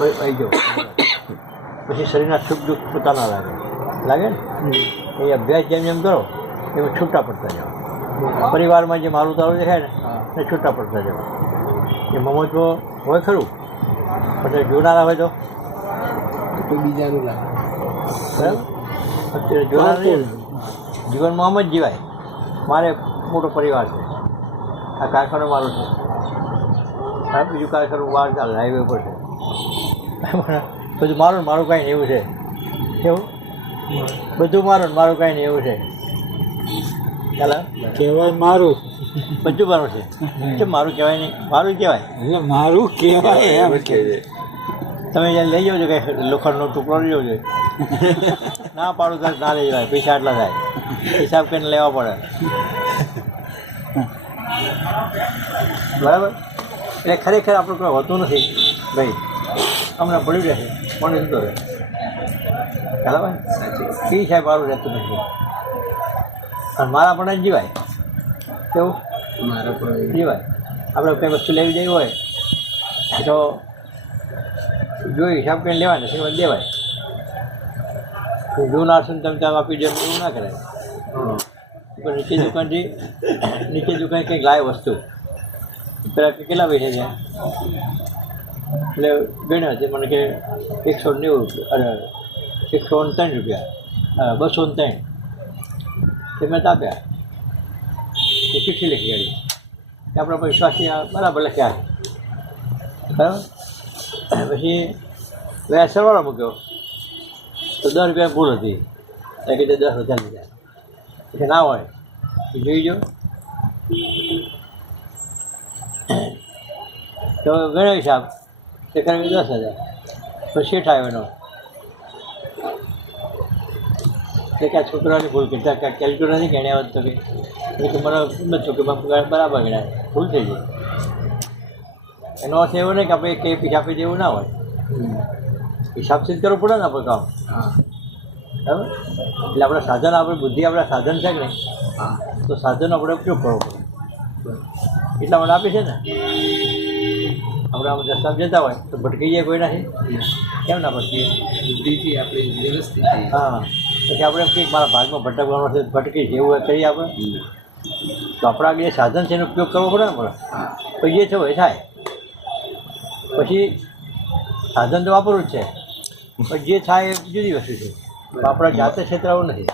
આવી જાઓ પછી શરીરના સુખ દુઃખ પોતાના લાગે. લાગે ને? એ અભ્યાસ જેમ જેમ કરો એમ છૂટા પડતા જાઓ પરિવારમાં જે મારું તારું દેખાય ને એ છૂટા પડતા જાઓ એ મમત્વ હોય ખરું? પણ જોનારા હોય તો? કોઈ બીજાનું લાગે બરાબર અત્યારે જોનારા નહીં. જીવનમાં આમ જ જીવાય. મારે મોટો પરિવાર છે. આ કારખાનો મારો છે. બીજું કારખાનું બહાર ચાલે હાઈવે પર છે. બધું મારું ને મારું કાંઈ નહીં એવું છે. કેવું બધું મારું ને મારું કાંઈ નહીં એવું છે. ચાલો. કહેવાય મારું. બધું મારું છે. કે મારું કહેવાય નહીં? મારું કહેવાય? એટલે મારું કહેવાય એમ. કે તમે જ્યાં લઈ જાઓ છો કે લોખંડનો ટુકડો લઈ જાઓ ના પાડું તો ના લઈ જવાય. પૈસા આટલા થાય. હિસાબ કરીને લેવા પડે. બરાબર? એટલે ખરેખર આપણું કોઈ હોતું નથી. ભાઈ હમણાં પડ્યું રહેશે. મને જતો રહે. બરાબર એ સાહેબ મારું રહેતું નથી. અને મારા પણ જીવાય. કેવું? મારા પણ જીવાય. આપણે કંઈ વસ્તુ લેવી જઈ હોય તો જોઈ હિસાબ કરીને લેવાય નથી દેવાય. જો નારસન તમે ત્યાં આપી દે એવું ના કરાય. પણ નીચે દુકાનથી નીચે દુકાન કંઈક લાય વસ્તુ. પેલા કેટલા પૈસા છે? એટલે ગણ્યા છે મને કે એકસો નેવું રૂપિયા અરે એકસો ને ત્રણ રૂપિયા હા, બસો ને ત્રણ તે મેં તાપ્યા. એ ચિઠ્ઠી લખી કાઢી કે આપણા પર વિશ્વાસી આ બરાબર લખ્યા છે. બરાબર? પછી વ્યાજ સરવાળો મૂક્યો. તો દસ રૂપિયા ભૂલ હતી. એ કીધે દસ હજાર લીધા કે ના હોય. એ જોઈ જો તો ગણ્યો હિસાબ તે કરી દસ હજાર. તો શેઠ આવ્યો એનો. એટલે કે આ છોકરાની ભૂલ કરતા કાંઈ કેલ્ક્યુલેટર નથી ગણ્યા હોત તો કે એ કે મને એમ જ કે બરાબર ગણાય. ભૂલ થઈ ગઈ. એનો અર્થ એવો નહીં કે આપણે કંઈ પૈસા આપી દેવું ના હોય. હિસાબથી જ કરવું પડે ને આપણે કામ. હા. બરાબર? એટલે આપણા સાધન આપણે બુદ્ધિ આપણા સાધન છે કે નહીં? હા. તો સાધનો આપણે ઉપયોગ કરવો પડે. એટલા માટે આપે છે ને? આપણે બધા સમજતા જતા હોય તો ભટકી જાય કોઈ નથી કેમ ના ભટકીએ? બુદ્ધિથી આપણે વ્યવસ્થિત હા. પછી આપણે કંઈક મારા ભાગમાં ભટકવાનો છે ભટકી છે એવું હોય કરીએ આપણે. તો આપણા જે સાધન છે એનો ઉપયોગ કરવો પડે ને આપણે. તો જે છે એ થાય. પછી સાધન તો વાપરવું જ છે. પણ જે થાય એ જુદી વસ્તુ છે. પણ આપણા જાતે છેતરાવું નથી.